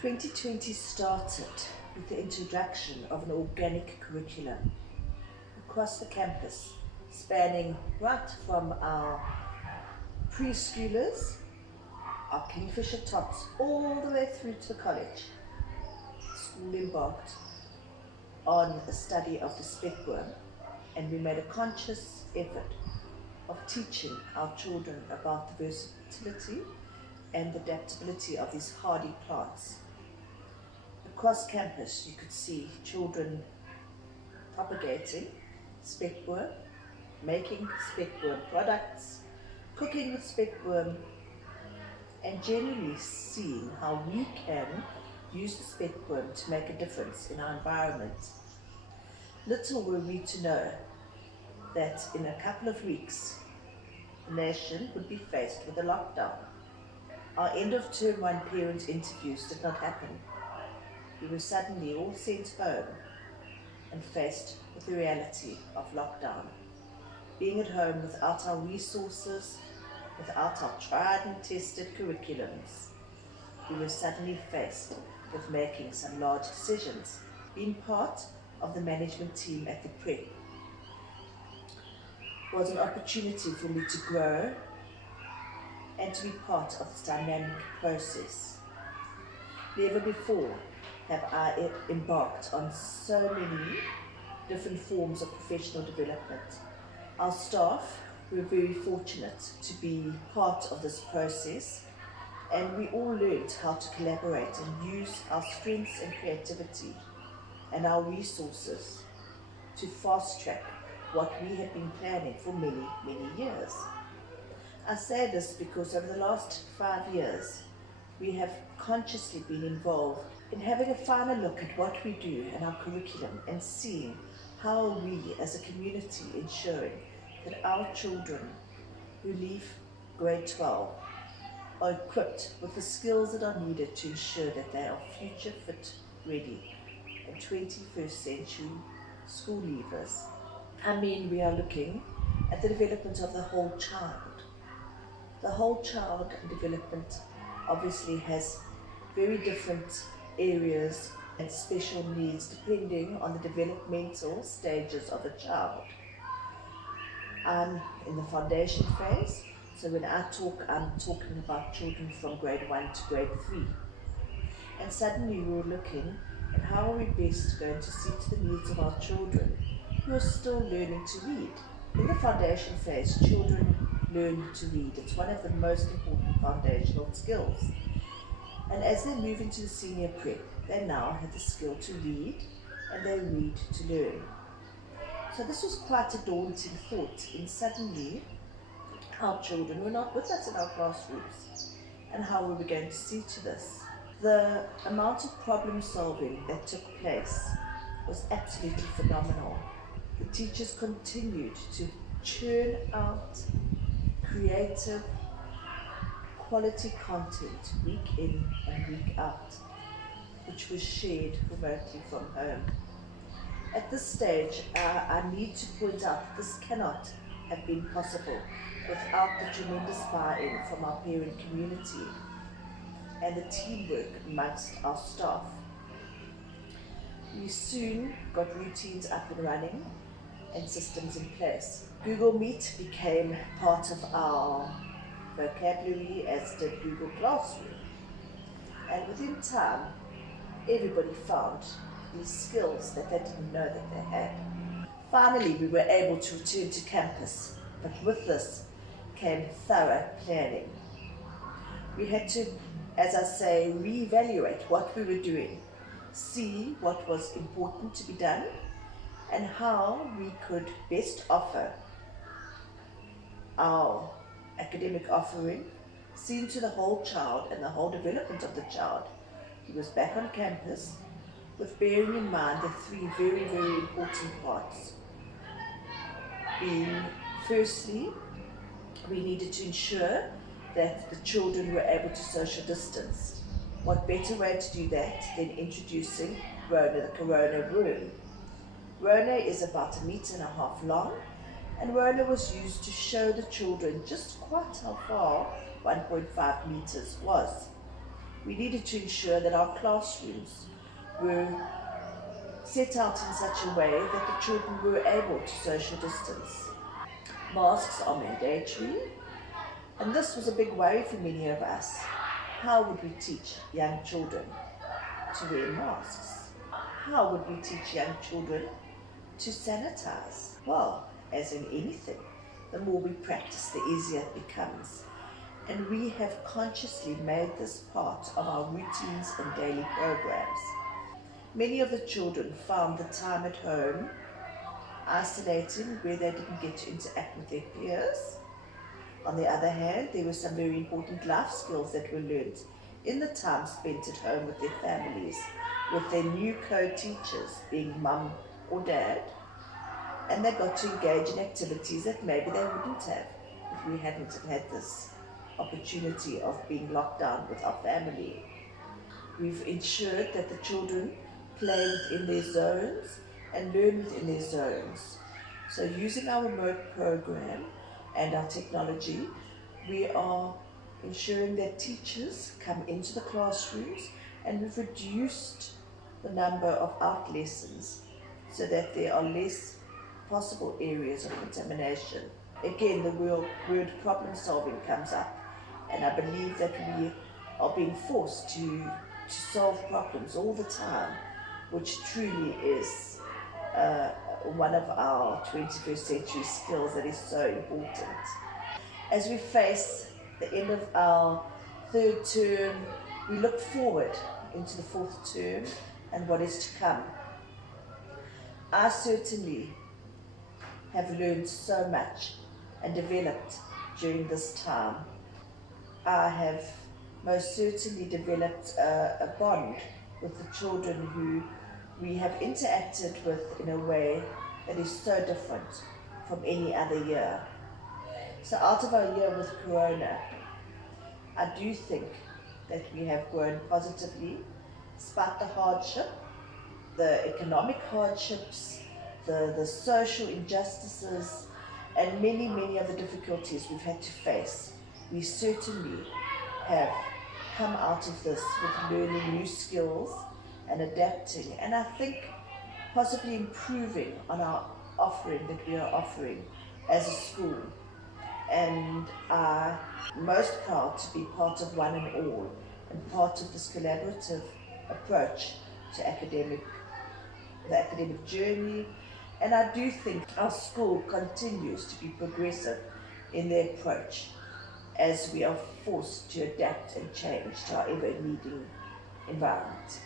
2020 started with the introduction of an organic curriculum across the campus, spanning right from our preschoolers, our Kingfisher tots, all the way through to the college. School embarked on a study of the speckworm, and we made a conscious effort of teaching our children about the versatility and adaptability of these hardy plants. Across campus, you could see children propagating speckworm, making speckworm products, cooking with speckworm, and generally seeing how we can use the speckworm to make a difference in our environment. Little were we to know that in a couple of weeks, the nation would be faced with a lockdown. Our end of term 1 parent interviews did not happen. We were suddenly all sent home and faced with the reality of lockdown. Being at home without our resources, without our tried and tested curriculums, we were suddenly faced with making some large decisions. Being part of the management team at the prep was an opportunity for me to grow and to be part of this dynamic process. Never before have I embarked on so many different forms of professional development. Our staff were very fortunate to be part of this process, and we all learned how to collaborate and use our strengths and creativity and our resources to fast track what we had been planning for many, many years. I say this because over the last 5 years, we have consciously been involved in having a final look at what we do in our curriculum and seeing how we as a community ensuring that our children who leave grade 12 are equipped with the skills that are needed to ensure that they are future fit ready and 21st century school leavers. I mean, we are looking at the development of the whole child. The whole child development obviously has very different areas and special needs depending on the developmental stages of a child. I'm in the foundation phase, so when I talk, I'm talking about children from grade 1 to grade 3. And suddenly we were looking at how are we best going to see to the needs of our children who are still learning to read. In the foundation phase, children learn to read. It's one of the most important foundational skills. And as they move into the senior prep, they now have the skill to read, and they read to learn. So this was quite a daunting thought, in suddenly our children were not with us in our classrooms. And how were we going to see to this? The amount of problem solving that took place was absolutely phenomenal. The teachers continued to churn out creative, quality content week in and week out, which was shared remotely from home. At this stage, I need to point out that this cannot have been possible without the tremendous buy-in from our parent community and the teamwork amongst our staff. We soon got routines up and running and systems in place. Google Meet became part of our vocabulary, as did Google Classroom. And within time, everybody found these skills that they didn't know that they had. Finally, we were able to return to campus, but with this came thorough planning. We had to, as I say, reevaluate what we were doing, see what was important to be done, and how we could best offer our academic offering, seen to the whole child and the whole development of the child. He was back on campus with bearing in mind the 3 very, very important parts. Being, firstly, we needed to ensure that the children were able to social distance. What better way to do that than introducing Rona, the Corona room. Rona is about 1.5 meters long, and Rona was used to show the children just quite how far 1.5 meters was. we needed to ensure that our classrooms were set out in such a way that the children were able to social distance. Masks are mandatory, and this was a big worry for many of us. How would we teach young children to wear masks? How would we teach young children to sanitize? Well, as in anything, the more we practice, the easier it becomes. And we have consciously made this part of our routines and daily programs. Many of the children found the time at home isolating, where they didn't get to interact with their peers. On the other hand, there were some very important life skills that were learned in the time spent at home with their families, with their new co-teachers, being mum or dad, and they got to engage in activities that maybe they wouldn't have if we hadn't have had this opportunity of being locked down with our family. We've ensured that the children play within their zones and learn within their zones. So using our remote program and our technology, we are ensuring that teachers come into the classrooms, and we've reduced the number of out lessons so that there are less possible areas of contamination. Again, the word problem solving comes up, and I believe that we are being forced to solve problems all the time, which truly is one of our 21st century skills that is so important. As we face the end of our third term, we look forward into the fourth term and what is to come. I certainly have learned so much and developed during this time. I have most certainly developed a bond with the children who we have interacted with in a way that is so different from any other year. So out of our year with Corona, I do think that we have grown positively, despite the hardship, the economic hardships, the social injustices, and many of the difficulties we've had to face. We certainly have come out of this with learning new skills and adapting, and I think possibly improving on our offering that we are offering as a school. And I'm most proud to be part of One and All and part of this collaborative approach to the academic journey. And I do think our school continues to be progressive in their approach as we are forced to adapt and change to our ever-needing environment.